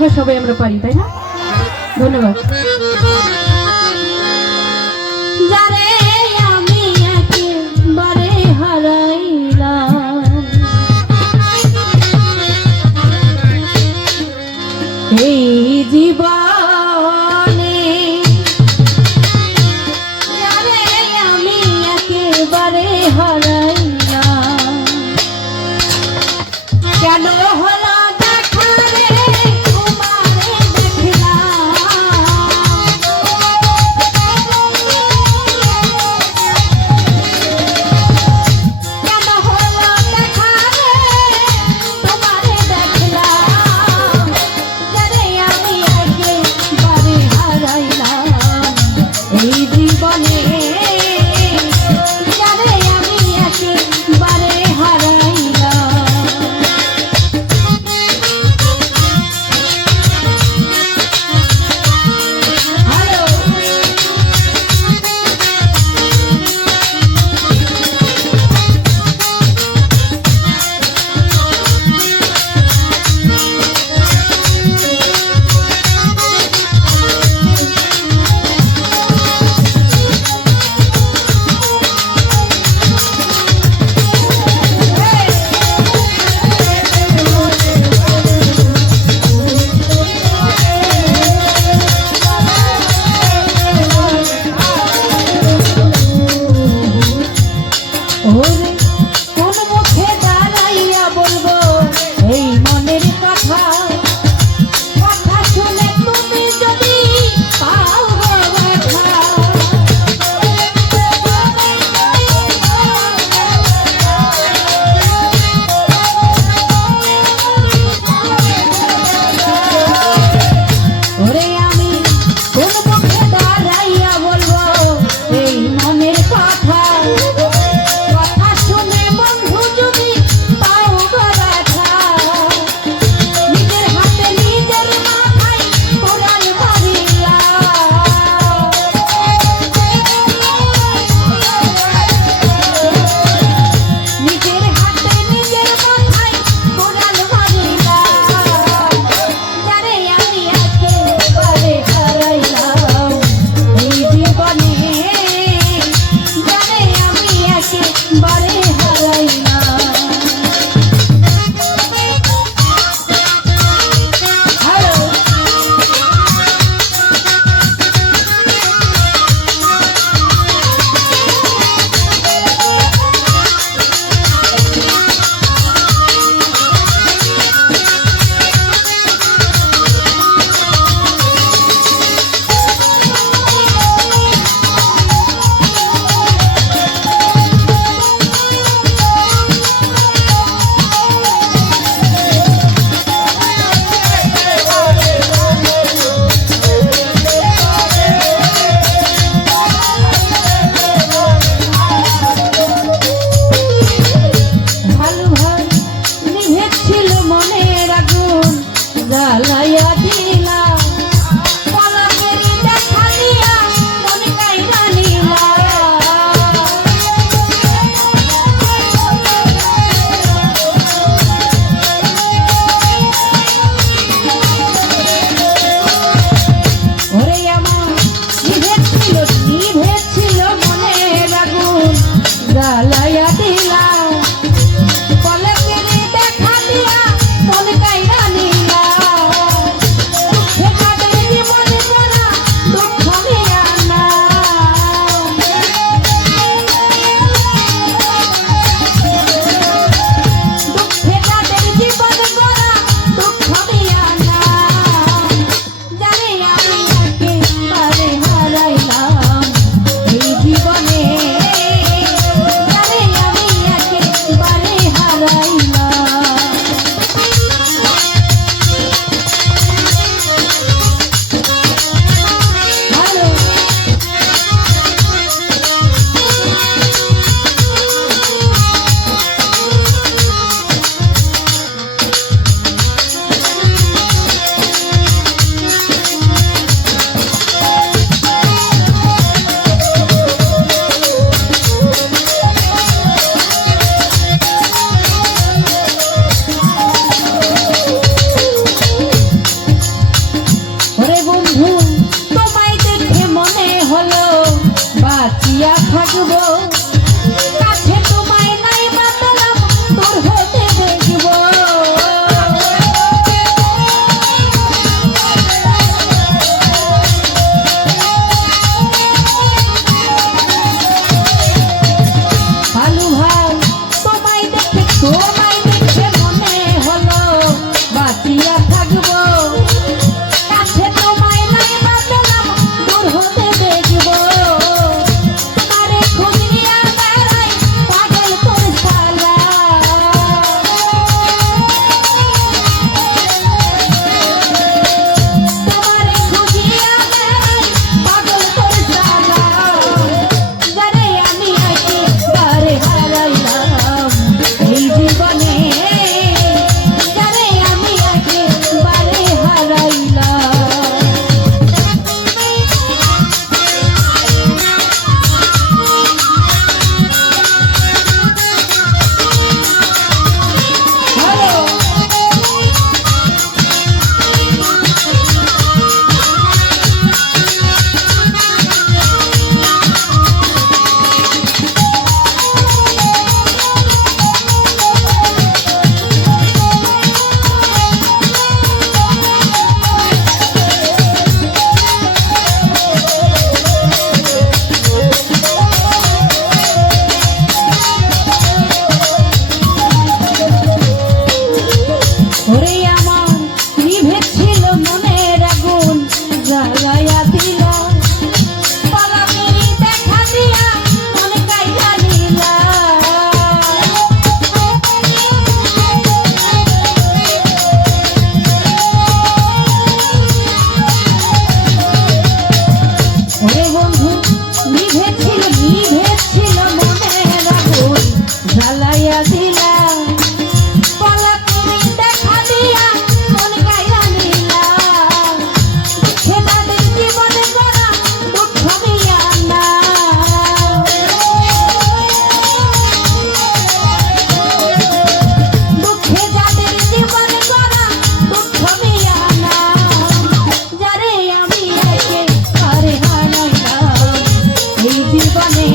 হয় সবাই আমরা পারি, তাই না? ধন্যবাদ। যারে আমি একেবারে হারাইলাম, এই জীবনে যারে আমি একেবারে হারাইলাম, কেন হলো দেখা রে তোমারে দেখলাম, কেন হলো দেখা রে তোমারে দেখলাম, যারে আমি একেবারে হারাইলাম এই জীবনে, যারে আমি একেবারে হারাইলাম। বাঁচিয়া থাকবো কাছে তোমায় নাই বাতলাম তোর হতে দেখবো ভালু ভাই তোমায় দেখে মনে হলো বাঁচিয়া থাকবো কাছে তোমায় নাই বাতলাম তোর হতে দেখবো তোমারে খুঁজিয়া বেড়াই পাগল তোর শালা তোমারে খুঁজিয়া বেড়াই পাগল তোর শালা যারে আমি একেবারে হারাইলাম এই জীবনে যারে আমি একেবারে হারাইলাম ওরে আমার নিভেছিল মনের আগুন জ্বালায়া দিল পলকেরই দেখা দিয়া মন কাইলা নিলা ওরে বন্ধু নিভেছিল মনের আগুন জ্বালায়া দিলা পলকেরই দেখা দিয়া মন কাইলা নিলা দুঃখে তাদের জীবনে গড়া দুঃখ মিয়া না দুঃখে যাদের জীবনে গড়া দুঃখ মিয়া না যারে আমি একেবারে হারাইলাম এই জীবনে